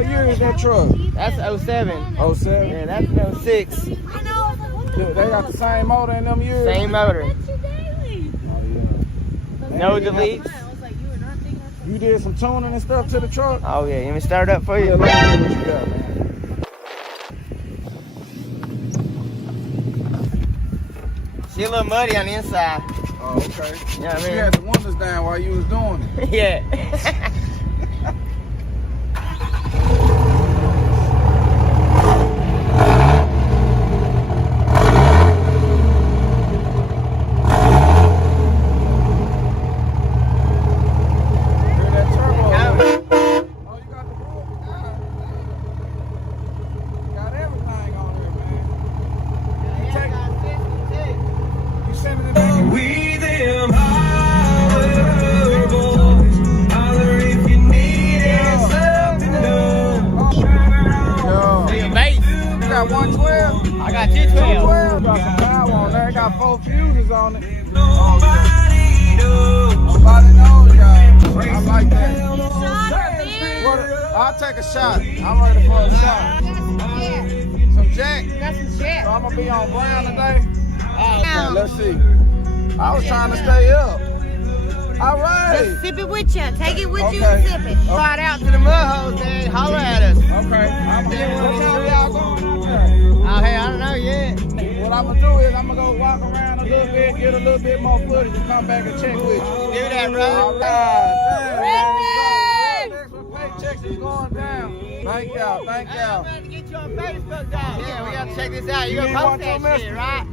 What year is that truck? That's 07. 07? Yeah, that's 06. They got the same motor in them years? Same motor. Oh, yeah. No deletes. You did some tuning and stuff to the truck? Oh yeah, let me start it up for you. Yeah, let me know what you got, man. She a little muddy on the inside. Oh, okay. You know what I You mean? had the windows down while you was doing it. Yeah. Hear that turbo? Oh, you got the roof? You got everything on there, man. You sending it back? We them holler boys, holler if you needed something done. Yo. Your base. You got 112? I got 212. 212? Got some power on there. It got 4 fuses on it. Nobody knows. Nobody knows, y'all. I like that. Shot I'll take a shot. I'm ready for a shot. Some Jack. That's some shit. So I'm going to be on brown today. Now, Let's see. I was trying to stay up. All right. just sip it with you. Take it with you Okay. and sip it. Slide out to the mud holes and holler at us. Okay. What time y'all going out there? Oh, hey, I don't know yet. What I'm going to do is I'm going to go walk around a little bit, get a little bit more footage, and come back and check with you. Do that, bro. All right. Redneck Paychecks is going down. Thank y'all. Thank I'm y'all. about to get you on Facebook, dog. Yeah, we got to check this out. You You gonna ain't post want that your shit, right?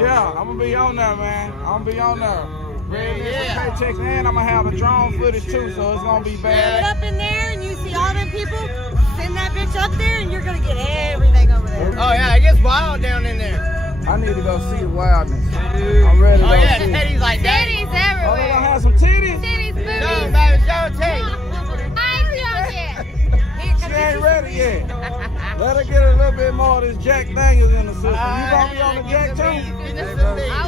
Yeah, I'm going to be on there, man. I'm going to be on there. Redneck Yeah. Paychecks, and I'm going to have a drone footage too, so it's going to be Get bad. up in there and you see all them people. Send that bitch up there and you're gonna get everything over there. Oh, yeah, it gets wild down in there. I need to go see the wildness. I'm ready to Oh, go yeah, see it. titties like that. Titties Oh, they gonna everywhere. have some titties? Titties, Show boobies. 'em, baby, show 'em titties. I ain't young yet. Here, She come ain't ready yet. Let her get a little bit more of this Jack Daniels in the system. You gonna be on the Jack too? I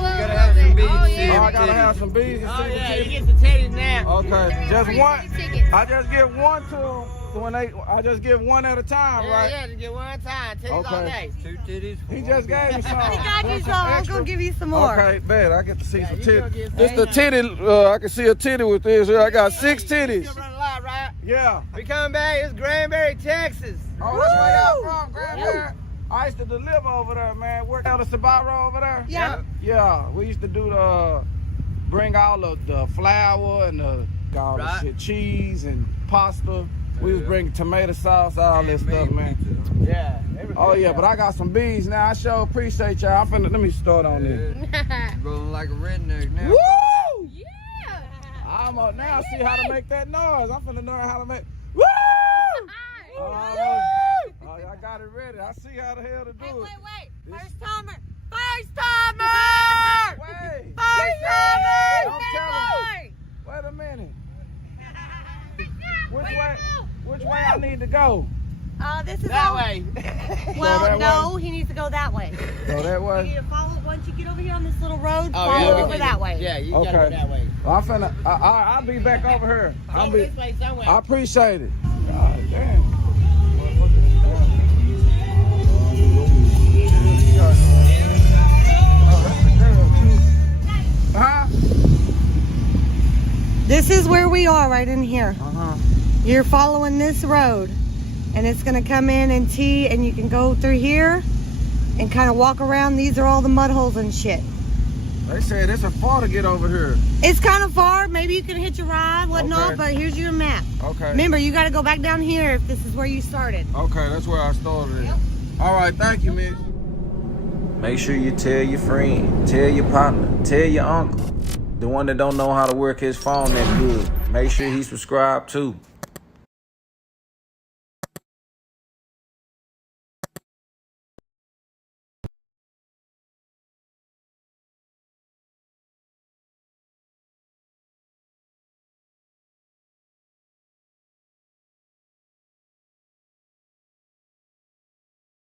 will. gotta have some beads. Oh, Oh, yeah. I gotta have some bees and Oh, see the yeah, you titties. get the titties now. Okay, just Free one. tickets. I just give one to them when I just give one at a time, Yeah, right? yeah, just get one time. Titties all Okay. day. 2 titties. He just gave me some. I got you Want some. I'm extra? gonna give you some more. Okay, bet. I get to see some you gonna titties. get This the some. titty. I can see a titty with this. Here. I got 6 titties. You run a lot, right? Yeah. We coming back. It's Granbury, Texas. Oh, that's where y'all from, Granbury? I used to deliver over there, man. Work out of Sabaro over there. Yeah. Yeah, we used to do bring all of the flour and all the Right. shit, cheese and pasta. We was bringing tomato sauce, all this stuff, man. Yeah. Oh yeah, but I got some bees now. I sure appreciate y'all. Let me start on this. Rolling like a redneck now. Woo! Yeah. I'm up now. See how to make that noise. I'm finna learn how to make. Woo! Oh, I got it ready. I see how the hell to do it. Wait. This- First timer. First timer. Wait. First timer. Don't tell him. Wait a minute. Which way I need to go? This is That all. way. Well, that no, he needs to go that way. Go that You way? need to follow, once you get over here on this little road, Oh, follow yeah, over that way. Yeah, you gotta go Okay. that way. Well, I'm finna. I'll be back over here. Over this way somewhere. I appreciate it. God damn. Huh? This is where we are, right in here. Uh-huh. You're following this road, and it's gonna come in and T, and you can go through here and kind of walk around. These are all the mud holes and shit. They said it's a far to get over here. It's kind of far. Maybe you can hitch a ride, whatnot, Okay. but here's your map. Okay. Remember, you got to go back down here if this is where you started. Okay, that's where I started it. All right, thank you, miss. Make sure you tell your friend, tell your partner, tell your uncle. The one that don't know how to work his phone that good. Make sure he subscribed too.